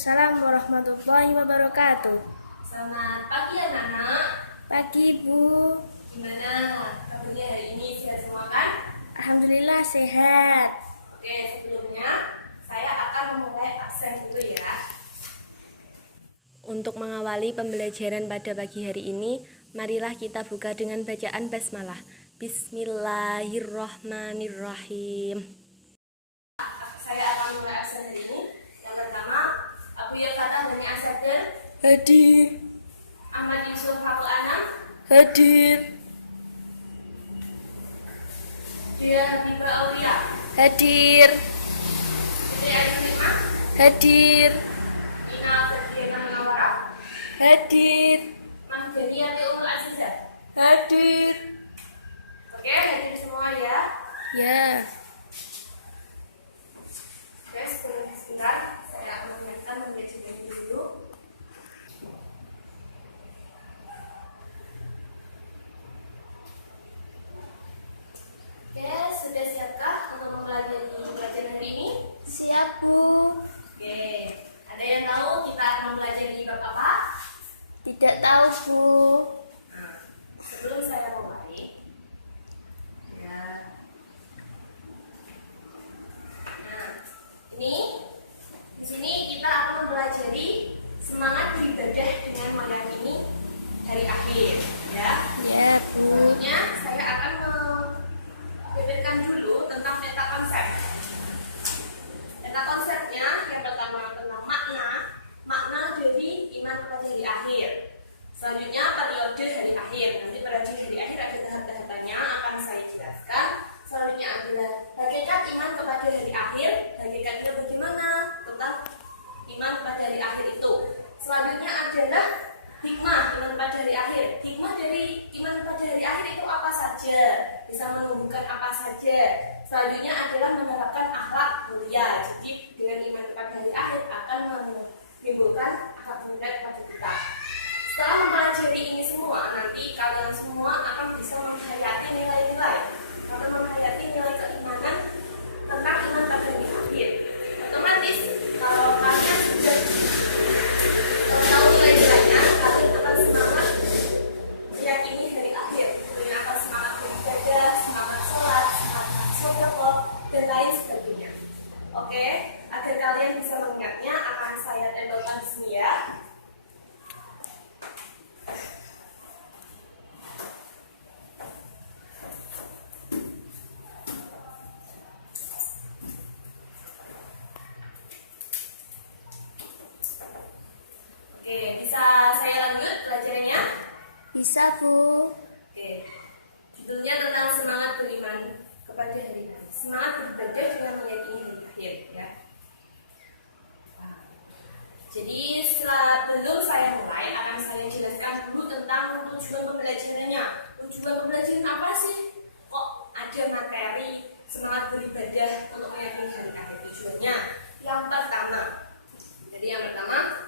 Waalaikumsalam warahmatullahi wabarakatuh. Selamat pagi anak-anak. Pagi Bu. Gimana kabarnya hari ini? Sehat semua kan? Alhamdulillah sehat. Oke, sebelumnya saya akan memulai absen dulu ya. Untuk mengawali pembelajaran pada pagi hari ini, marilah kita buka dengan bacaan basmalah. Bismillahirrahmanirrahim. Saya akan memulai absen hari ini. Yang pertama, Abu Yafatah Bani Asadir, Hadir. Ahmad Yusuf Fakul Anam, Hadir. Dia Habibah Aulia, Hadir. Siti Arimah, Hadir. Ina Fadliana Munawara, Hadir. Mahdaniyati Umul Azizah. Hadir. Oke, hadir semua ya. Ya. Oke, sebelum sebentar, saya akan mengingatkan pembelajaran dulu. Oke, sudah siapkah untuk mempelajari pelajaran hari ini? Siap Bu. Oke, ada yang tahu kita akan mempelajari bab apa? Tidak tahu Bu. Nah, sebelum saya mulai, ya. Nah, ini di sini kita akan mempelajari semangat beribadah dengan meyakini hari akhir, ya. Ya Bu. Sebelumnya saya akan membeberkan dulu tentang peta konsep. Peta konsepnya yang pertama tentang makna dari iman kepada hari akhir. Selanjutnya periode hari akhir. Nanti periode hari akhir ada tahap-tahapannya akan saya jelaskan. Selanjutnya adalah hakikat iman kepada hari akhir. Hakikatnya bagaimana tentang iman kepada hari akhir itu. Selanjutnya adalah hikmah iman pada hari akhir. Hikmah dari iman pada hari akhir itu apa saja? Bisa menumbuhkan apa saja? Selanjutnya adalah menerapkan akhlak mulia. Jadi dengan iman kepada hari akhir akan menimbulkan akhlak mulia kepada kita. Setelah mempelajari ini semua, nanti kalian semua akan bisa menghayati nilai-nilai, akan menghayati nilai keimanan tentang iman pada hari akhir. Otomatis kalau kalian sudah tahu nilai-nilainya, kalian akan semangat meyakini hari akhir. Kalian akan semangat beribadah, semangat sholat, semangat sedekah, dan lain sebagainya. Oke, agar kalian bisa mengingatnya, akan saya tempelkan di sini ya. Oke, bisa saya lanjut pelajarannya? Bisa Bu. Oke, judulnya tentang semangat beriman kepada hari akhir. Semangat beribadah dengan meyakini hari akhir, ya. Jadi sebelum saya mulai, akan saya jelaskan dulu tentang tujuan pembelajarannya. Tujuan pembelajaran apa sih? Kok ada materi semangat beribadah untuk meyakini hari akhir? Tujuannya yang pertama. Jadi yang pertama,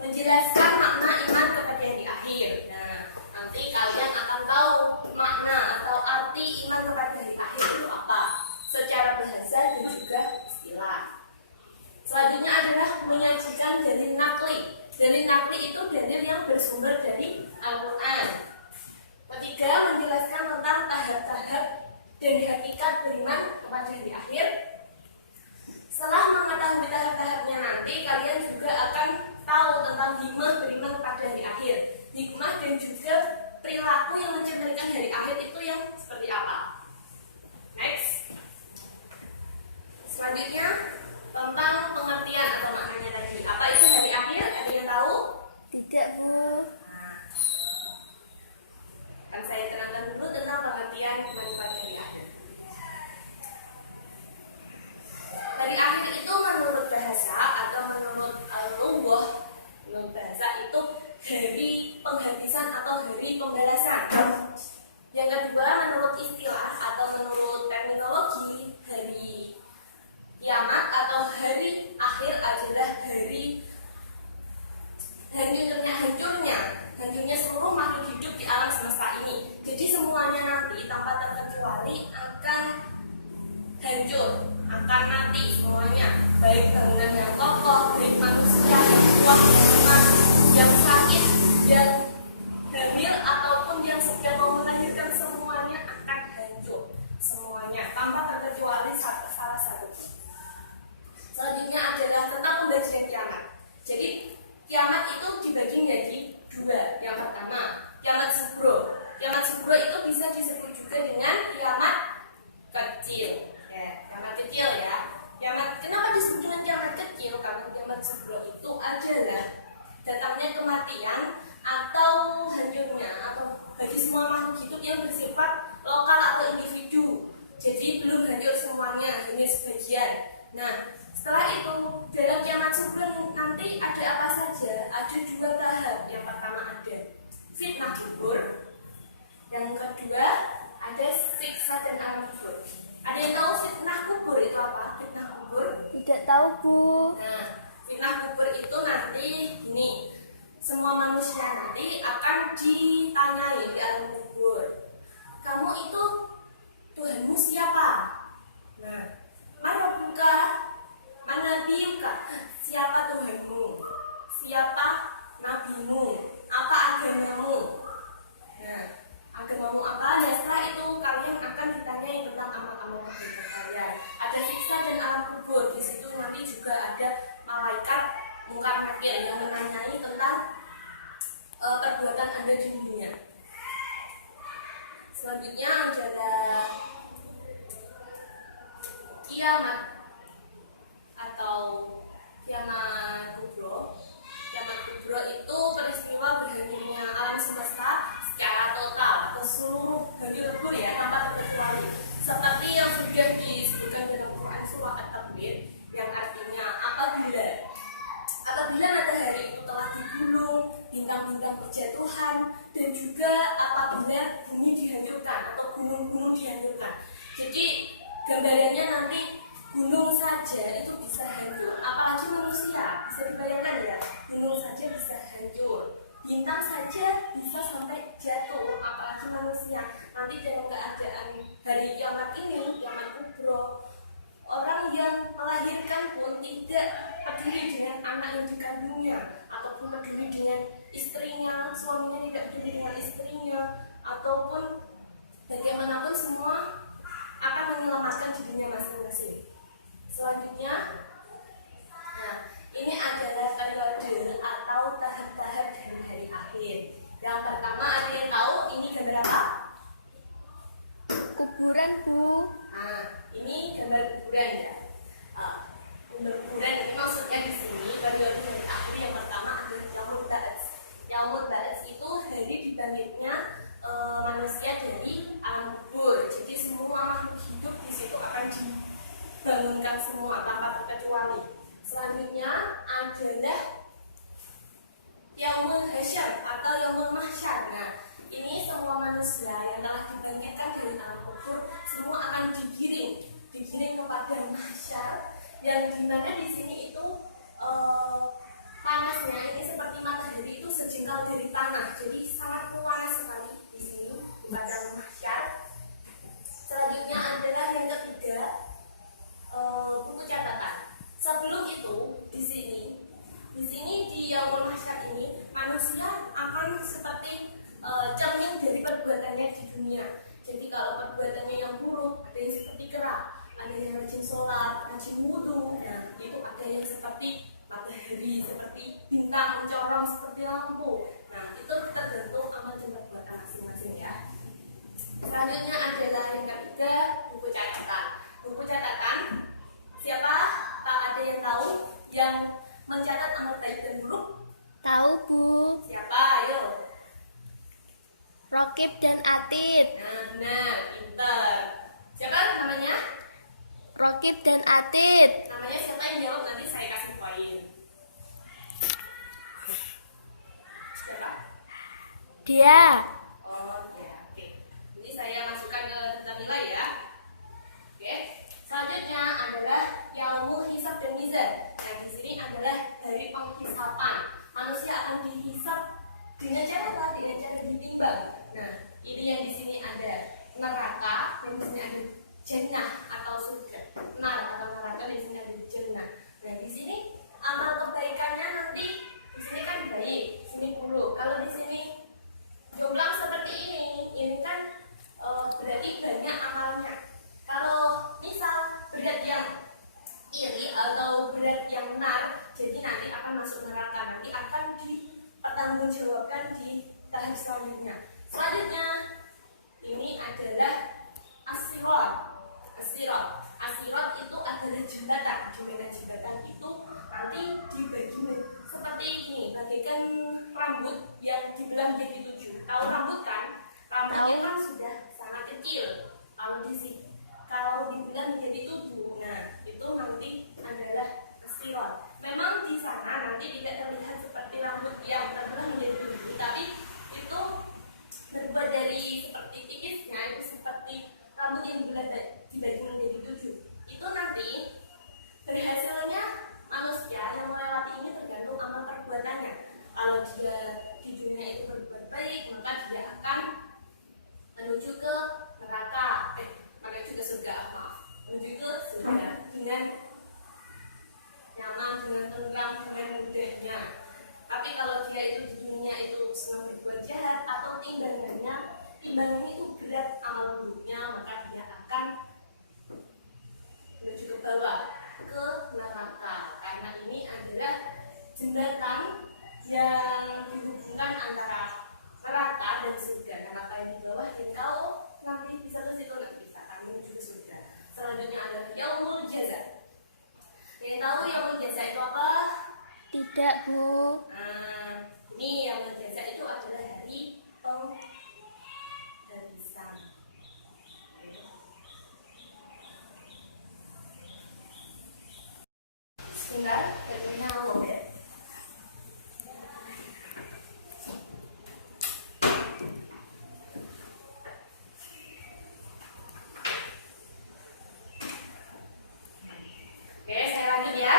menjelaskan makna iman kepada hari akhir. Nah, nanti kalian akan tahu makna atau arti iman kepada hari akhir itu apa secara bahasa dan juga istilah. Selanjutnya adalah menyajikan dalil nakli. Dalil nakli itu dalil yang bersumber dari Al-Quran. Ketiga, menjelaskan tentang tahap-tahap dan hakikat beriman kepada hari akhir. Setelah mengetahui tahap-tahapnya nanti, kalian juga akan tahu tentang hikmah beriman pada hari akhir. Hikmah dan juga perilaku yang mencerminkan hari akhir itu yang seperti apa. Next. Selanjutnya tentang pengertian atau maknanya tadi. Apa itu hari akhir? Ada yang tahu? Tidak Bu. Akan saya terangkan dulu tentang pengertian iman pada hari akhir. Hari akhir itu menurut bahasa atau menurut al-lughah, menurut bahasa itu hari penghabisan atau hari pembalasan. Yang kedua menurut istilah atau menurut terminologi, hari kiamat atau hari akhir adalah hari hancurnya seluruh makhluk hidup di alam semesta ini. Jadi semuanya nanti tanpa terkecuali akan hancur, akan mati semuanya, baik bangunan yang kokoh, baik manusia semua makhluk hidup yang bersifat lokal atau individu. Jadi belum hancur semuanya, hanya sebagian. Nah, setelah itu dalam kiamat sugeng nanti ada apa saja? Ada 2 tahap. Yang pertama ada fitnah kubur, yang kedua ada siksa dan alam kubur. Ada yang tahu fitnah kubur itu apa? Fitnah kubur? Tidak tahu, Bu. Nah, fitnah kubur itu nanti ini semua manusia nanti akan ditanyai di alam kubur. Kamu itu Tuhanmu siapa? Nah, mana buka? Mana biuka? Siapa Tuhanmu? Siapa nabimu? Apa agamamu? Nah, agamamu apa? Dan setelah itu kalian akan ditanyai tentang amal-amal kebaikan kalian. Ada siksa dan alam kubur. Di situ nanti juga ada malaikat mungkar nakir yang menanyai tentang perbuatan Anda di dunia. Selanjutnya adalah kiamat atau kiamat kubro. Kiamat kubro itu peristiwa berakhirnya alam semesta secara total ke seluruh bagi lebur ya tanpa terkecuali. Seperti yang sudah disebutkan dalam Quran surah At-Takwir yang artinya apabila matahari itu telah digulung, bintang-bintang berjatuhan, dan juga apabila bumi dihancurkan atau gunung-gunung dihancurkan. Jadi gambarannya nanti gunung saja itu bisa hancur, apalagi manusia. Bisa dibayangkan ya, gunung saja bisa hancur, bintang saja bisa sampai jatuh, apalagi manusia. Nanti dalam keadaan hari kiamat ini, kiamat kubro, orang yang melahirkan pun tidak peduli dengan anak yang dikandungnya, ataupun peduli dengan istrinya, suaminya tidak peduli dengan istrinya, ataupun bagaimanapun semua akan menyelamatkan dirinya masing-masing. Selanjutnya, nah ini adalah periode atau tahap-tahap dari hari akhir. Yang pertama ada yang tahu ini gambar apa? Kuburan, Bu. Nah, ini gambar kuburan ya. Gambar kuburan ini maksudnya di sini periode hari akhir yang pertama adalah Yaumul Ba'ats. Yaumul Ba'ats itu hari dibangkitnya manusia dari alam kubur. Jadi semua makhluk hidup di situ akan dibangunkan semua tanpa terkecuali. Selanjutnya adalah Yaumul Hasyar atau Yaumul Mahsyar. Nah, ini semua manusia yang telah dibangkitkan dari alam kubur semua akan digiring kepada mahsyar, yang dimana di sini itu panasnya ini seperti matahari itu sejengkal dari tanah, jadi sangat panas sekali di sini di padang mahsyar. Selanjutnya adalah yang ketiga buku catatan. Sebelum itu di sini di Yaumul Mahsyar ini manusia akan seperti cermin dari perbuatannya di dunia. Jadi kalau perbuatannya yang buruk, ada yang seperti kerak, ada yang rajin sholat, rajin wudu, nah itu ada yang seperti matahari, seperti bintang mencorong, seperti lampu. Nah itu tergantung amal dan perbuatan masing-masing ya. Selanjutnya adalah yang ketiga buku catatan. Buku catatan, siapa? Tak ada yang tahu yang mencatat amal baik dan buruk? Tahu, Bu. Siapa? Ayo. Rokib dan Atid. Nah, pinter. Siapa namanya? Rokib dan Atid. Namanya siapa yang jawab nanti saya kasih poin. Siapa? Dia. Oh ya, oke. Ini saya masukkan ke Jamila ya. Oke. Selanjutnya adalah Yaumul Hisab dan Mizan. Yang di sini adalah dari penghisapan. Manusia akan dihisab dengan cara apa? Dengan cara ditimbang. Nah, ini yang di sini ada neraka, yang di sini ada jannah atau surga. Neraka atau neraka, di sini ada jannah. Nah, di sini amal kebaikannya nanti di sini kan baik, di sini buruk. Kalau di sini jomblang seperti ini kan berarti banyak amalnya. Kalau misal berat yang iri atau berat yang benar, jadi nanti akan masuk neraka, nanti akan dipertanggungjawabkan di tahap selanjutnya. Selanjutnya ini adalah as-sirat. As-sirat itu adalah jembatan itu nanti dibagi seperti ini, bagaikan rambut yang dibelah menjadi 7. Tahu rambut kan? Tidak, Bu. Nah, ini yang berjasa itu adalah hari penghabisan. Bismillah, tentunya Allah ya. Oke, saya lanjut ya.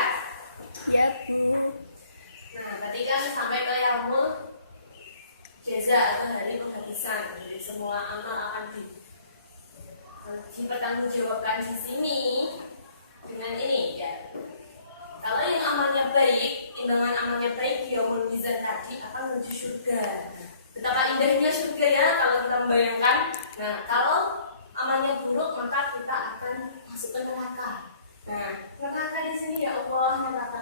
Ya, Bu. Nah, tadi kan sampai ke yaumul jaza atau hari penghabisan. Jadi semua amal akan dipertanggungjawabkan di sini dengan ini ya. Kalau yang amalnya baik, timbangan amalnya baik di yaumul mizan tadi akan menuju surga. Betapa indahnya surga ya kalau kita membayangkan. Nah, kalau amalnya buruk maka kita akan masuk ke neraka. Nah, neraka di sini ya Allah, neraka.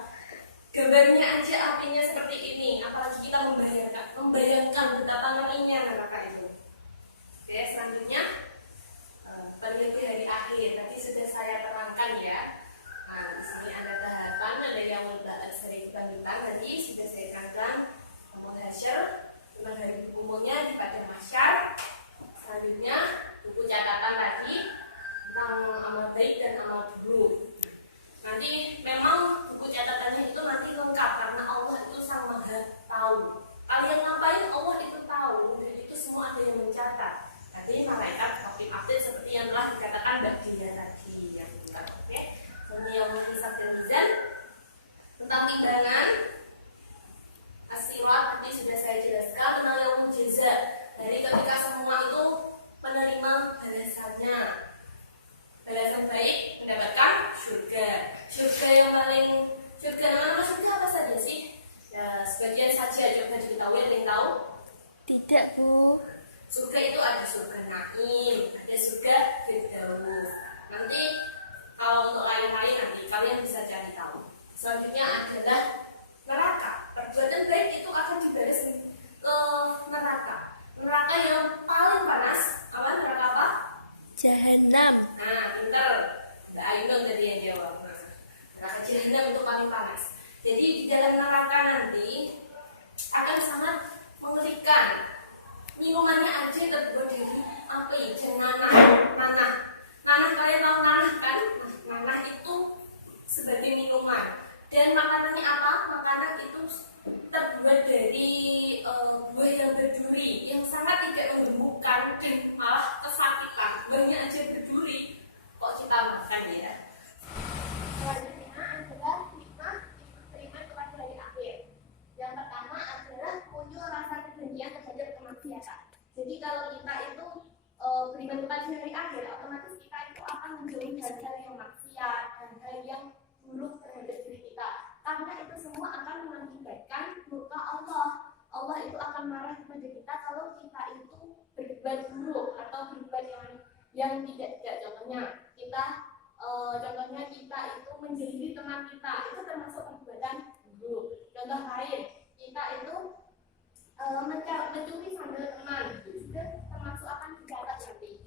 Gambarnya aja apinya seperti ini, apalagi kita membayangkan betapa ngerinya neraka itu. Oke, selanjutnya bagian ke hari akhir. Tadi sudah saya terangkan ya. Nah, di sini ada tahapan, ada yang mudah sering kebangkitan. Tadi sudah saya terangkan. Yaumul hasyr, tentang hari umumnya di padang mahsyar. Selanjutnya buku catatan tadi tentang amal baik dan amal buruk. Nanti memang buku catatannya itu nanti lengkap karena Allah itu sang maha tahu. Kalian ngapain Allah itu tahu dan itu semua ada yang mencatat. Nanti malaikat update seperti yang telah dikatakan Mbak Dia tadi yang lengkap. Oke. Ini yang menghisab dan mizan tentang timbangan as-sirat tadi sudah saya jelaskan tentang yaumul jaza. Dari ketika semua itu menerima balasannya. Balasan baik mendapatkan surga. Surga yang paling nama surga apa saja sih? Ya, sebagian saja coba diketahui, ada yang tahu? Tidak, Bu. Surga itu ada surga Naim, ada surga Firdaus. Nanti kalau untuk lain-lain nanti kalian bisa cari tahu. Selanjutnya adalah neraka. Perbuatan baik itu akan dibalas ke neraka. Neraka yang paling panas, apa? Neraka apa? Jahanam. Nah, pintar. Mbak Ainun tadi yang jawab. Nah, neraka jahanam itu paling panas. Jadi di dalam neraka nanti akan sangat mengerikan. Minumannya aja terbuat dari api dan nanah. Nanah kalian tahu nanah kan? Nanah itu sebagai minuman. Dan makanannya apa? Makanan itu terbuat dari buah yang berduri yang sangat tidak menggemukkan dan malah kesakitan. Buahnya aja berduri, kok kita makan ya? Selanjutnya adalah hikmah beriman kepada hari akhir. Yang pertama adalah muncul rasa kebencian terhadap kemaksiatan. Jadi kalau kita itu beriman kepada hari akhir, otomatis kita itu akan menjauhi hal-hal yang maksiat dan hal yang buruk terhadap diri kita. Karena itu semua akan mengakibatkan murka Allah. Allah itu akan marah kepada kita kalau kita itu berbuat buruk atau berbuat yang tidak. Contohnya kita itu menjadi teman kita, itu termasuk perbuatan buruk. Contoh lain, kita itu mencuri sandal teman, itu juga termasuk akan dicatat nanti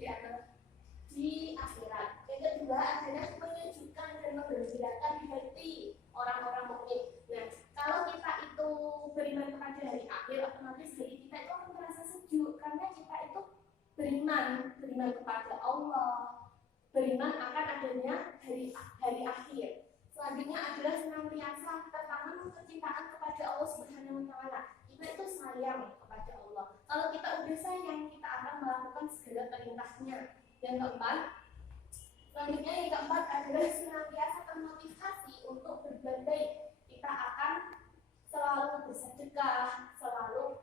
di akhirat. Yang kedua adalah menyejukkan dan menggembirakan di hati orang-orang mukmin. Nah, kalau kita itu beriman kepada hari akhir, otomatis hati kita itu akan merasa sejuk karena kita itu beriman kepada Allah, beriman akan adanya hari akhir. Selanjutnya adalah senantiasa tertanam kecintaan kepada Allah Subhanahu wa taala. Kita itu sayang kepada Allah. Kalau kita udah sayang, kita akan melakukan segala perintahnya. Yang keempat adalah senantiasa termotivasi untuk berbuat baik. Kita akan selalu bersedekah, selalu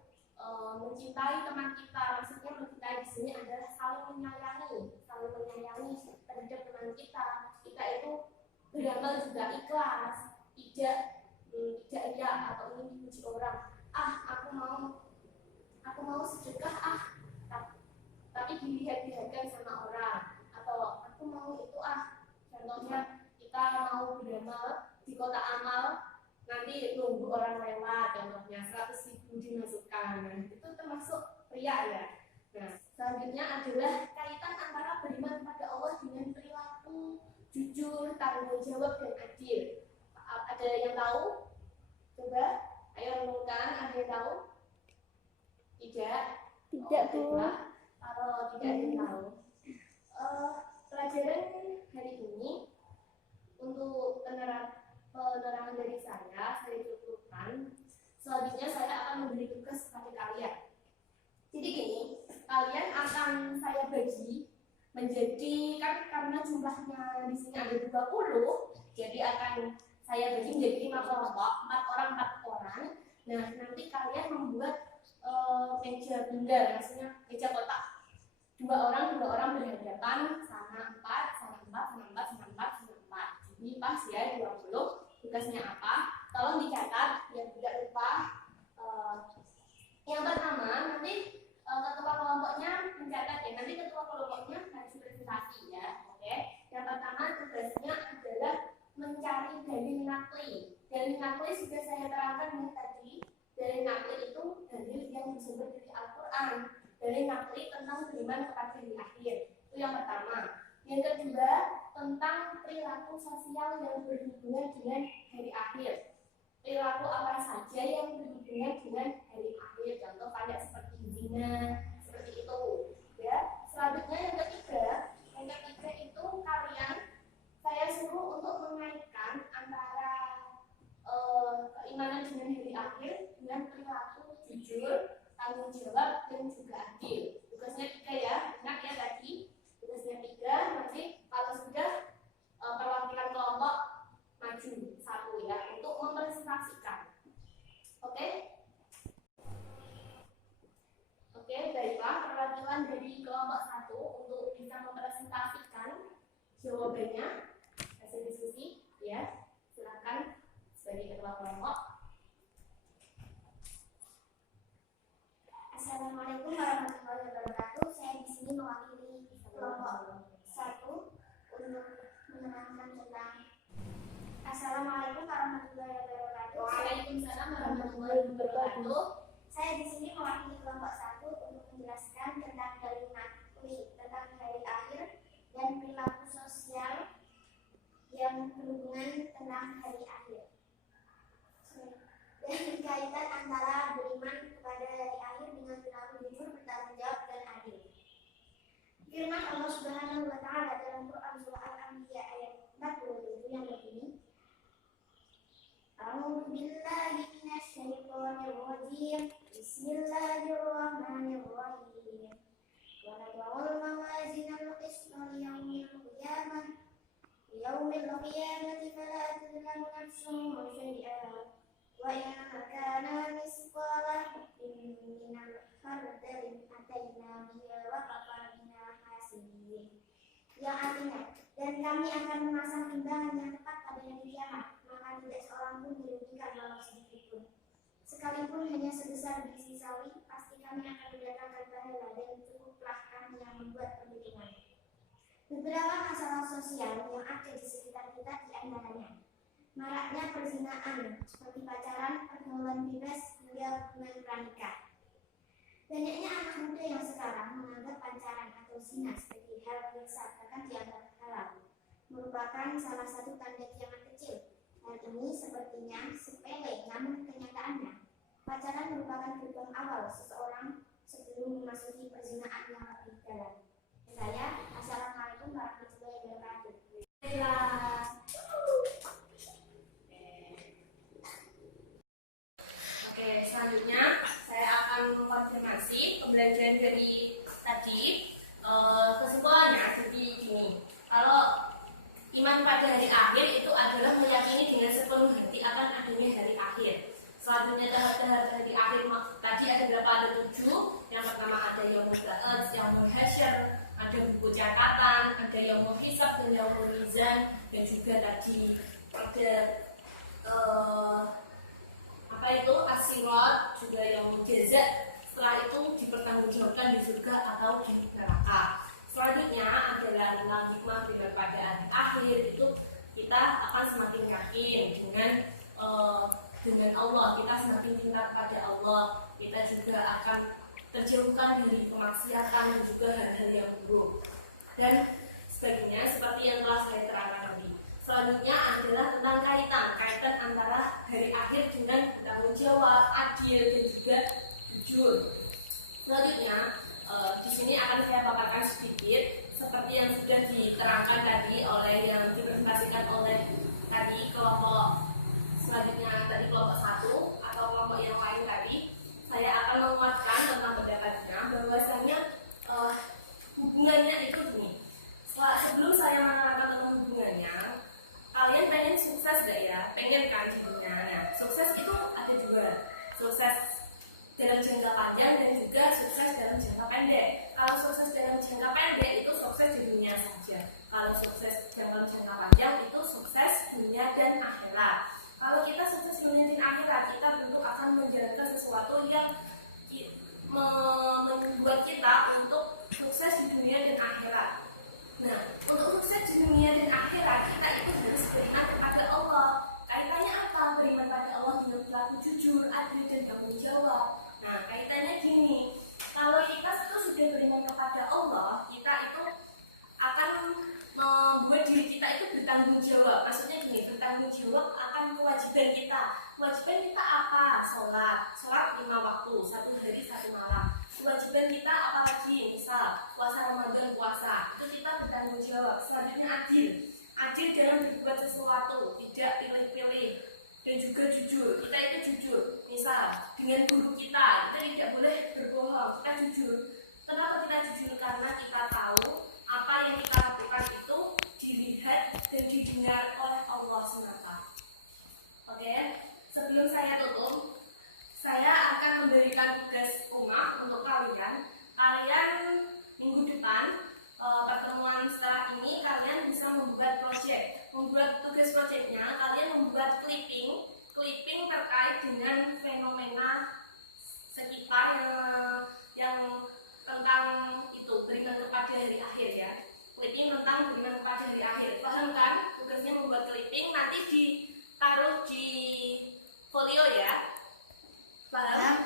mencintai teman kita. Maksudnya mencintai di sini adalah saling menyayangi terhadap teman kita. Kita itu beramal juga ikhlas, tidak ria atau ingin dipuji orang. Aku mau sedekah tapi dilihat-lihatkan sama orang, atau aku mau itu contohnya kita mau beramal di kota amal nanti nunggu orang lewat, contohnya 100.000 dimasukkan. Nah, itu termasuk ria ya. Nah, selanjutnya adalah kaitan antara beriman kepada Allah dengan perilaku jujur, tanggung jawab dan adil. Ada yang tahu? Coba. bukan? Ada yang tahu? Tidak? Tidak, Bu. Baiklah. Kalau tidak ada yang tahu. Pelajaran hari ini untuk penerangan dari saya cukupkan. Selanjutnya saya akan memberi tugas kepada kalian. Jadi gini, kalian akan saya bagi menjadi, kan karena jumlahnya di sini ada 20, jadi akan saya bagi menjadi 5 kelompok, 4 orang. Nah, nanti kalian membuat meja bundar, maksudnya meja kotak. 2 orang berhadapan sama 4. Jadi pas ya 20. Tugasnya apa? Tolong dicatat biar tidak lupa. Yang pertama nanti ketua kelompoknya mencatat ya. Nanti ketua kelompoknya harus presentasi ya. Oke. Yang pertama tugasnya adalah mencari dalil nakli. Dalil nakli sudah saya terangkan ya tadi. Dalil nakli itu dalil yang bersumber dari Al-Quran. Dalil nakli tentang beriman kepada hari akhir. Itu yang pertama. Yang kedua tentang perilaku sosial yang berhubungan dengan hari akhir. Perilaku apa saja yang berhubungan dengan hari akhir, contoh kayak seperti zina, seperti itu ya. Selanjutnya yang ketiga itu kalian saya suruh untuk mengaitkan antara keimanan dengan hari akhir dengan perilaku jujur, tanggung jawab dan juga adil. Tugasnya 3 ya, ingat ya tadi tugasnya 3. Nanti kalau sudah perwakilan kelompok maju 1 ya untuk mempresentasikan. Oke, baiklah, perwakilan dari kelompok 1 untuk bisa mempresentasikan jawabannya hasil diskusi ya. Silakan sebagai ketua kelompok. Assalamualaikum warahmatullahi wabarakatuh. Saya di sini mewakili kelompok 1 untuk menerangkan tentang Assalamualaikum warahmatullahi wabarakatuh. Waalaikumsalam warahmatullahi wabarakatuh. Saya di sini mewakili kelompok 1 untuk menjelaskan tentang dalil nakli tentang hari akhir dan perilaku sosial yang berhubungan tentang hari akhir. Dan kaitan antara beriman kepada hari akhir dengan perilaku jujur, bertanggung jawab dan adil. Firman Allah Subhanahu wa taala dalam Quran surah Al-Anbiya ayat 47 yang begini. A'udzu billahi minasy syaithanir rajim. Bismillahirrahmanirrahim. Wa nad'ul mawazinal qisma liyaumil qiyamati fala tuzlamu nafsun syai'an. Wa in kana misqala habatin minal khardalin ataina biha wa kafa bina hasibin. Yang artinya, dan kami akan memasang timbangan yang tepat pada hari kiamat, maka tidak seorang pun dirugikan walau sedikit pun. Sekalipun hanya sebesar biji sawi, pasti kami akan mendatangkan pahala dan cukuplah kami yang membuat perhitungan. Beberapa masalah sosial yang ada di sekitar kita di antaranya maraknya perzinaan seperti pacaran, pergaulan bebas hingga hubungan pranikah. Banyaknya anak muda yang sekarang menganggap pacaran atau zina sebagai hal biasa, bahkan dianggap halal, merupakan salah satu tanda kiamat kecil. Hal ini sepertinya sepele, namun kenyataannya pacaran merupakan gerbang awal seseorang sebelum memasuki perzinaan yang lebih dalam. Saya, Assalamualaikum warahmatullahi wabarakatuh. Oke, selanjutnya saya akan mengkonfirmasi pembelajaran dari tadi. Kesimpulannya jadi gini, kalau iman pada hari akhir itu adalah meyakini dengan sepenuh hati akan adanya hari akhir. Selanjutnya tahap-tahap hari akhir tadi ada berapa? Ada 7. Yang pertama ada yaumul ba'ats, yaumul hasyr, ada buku catatan, ada yaumul hisab dan yaumul mizan, dan juga tadi ada as-sirat, juga yaumul jaza. Setelah itu dipertanggungjawabkan di surga atau di neraka. Selanjutnya adalah tentang hikmah daripada hari akhir. Itu kita akan semakin yakin dengan Allah, kita semakin cinta pada Allah, kita juga akan terjauhkan dari kemaksiatan dan juga hal-hal yang buruk dan sebagainya seperti yang telah saya terangkan tadi. Selanjutnya adalah tentang kaitan antara hari akhir dengan tanggung jawab, adil adil dan juga jujur. Selanjutnya, di sini akan saya paparkan sedikit seperti yang sudah diterangkan tadi oleh yang dipresentasikan oleh tadi kelompok selanjutnya tadi kelompok 1 atau kelompok yang lain tadi. Saya akan menguatkan tentang pendapatnya bahwasanya hubungannya itu gini. Sebelum saya menerangkan tentang hubungannya, kalian pengen sukses gak ya? Pengen kan di dunia? Nah, sukses itu ada dua, sukses dalam jangka panjang dan juga sukses dalam jangka pendek. Kalau sukses dalam jangka pendek itu sukses di dunia saja. Kalau sukses dalam jangka panjang itu sukses dunia dan akhirat. Kalau kita sukses dunia dan akhirat, kita tentu akan menjalankan sesuatu yang membuat kita untuk sukses di dunia dan akhirat. Nah, untuk sukses di dunia dan akhirat, kita itu harus beriman kepada Allah. Kaitannya apa? Beriman pada Allah dengan berlaku jujur, adil, dan tanggung jawab. Nah, kaitannya gini, kalau kita itu sudah beriman kepada Allah, kita itu akan membuat diri kita itu bertanggung jawab. Maksudnya gini, bertanggung jawab akan kewajiban kita. Kewajiban kita apa? Sholat 5 waktu, 1 hari 1 malam. Kewajiban kita apalagi? Misal puasa Ramadan, puasa itu kita bertanggung jawab. Selanjutnya adil dalam berbuat sesuatu, tidak pilih-pilih, dan juga jujur. Kita itu jujur. Misal dengan guru kita tidak boleh berbohong, kita jujur. Kenapa kita jujur? Karena kita tahu apa yang kita lakukan itu dilihat dan didengar oleh Allah semata. Oke, sebelum saya tutup, saya akan memberikan tugas rumah untuk kalian. Kalian minggu depan pertemuan setelah ini kalian bisa membuat project. Membuat tugas projectnya, kalian membuat clipping terkait dengan fenomena sekitar yang tentang itu beriman kepada hari akhir ya. Clipping tentang beriman kepada hari akhir. Paham kan? Tugasnya membuat clipping, nanti ditaruh di folio ya. Paham?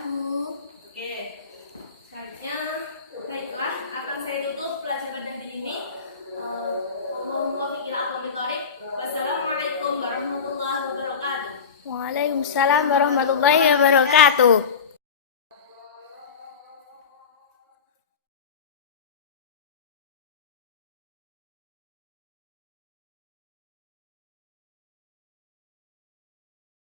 Oke. Selanjutnya, baiklah, akan saya tutup pelajaran hari ini. Wassalamualaikum warahmatullahi wabarakatuh. Waalaikumsalam warahmatullahi wabarakatuh.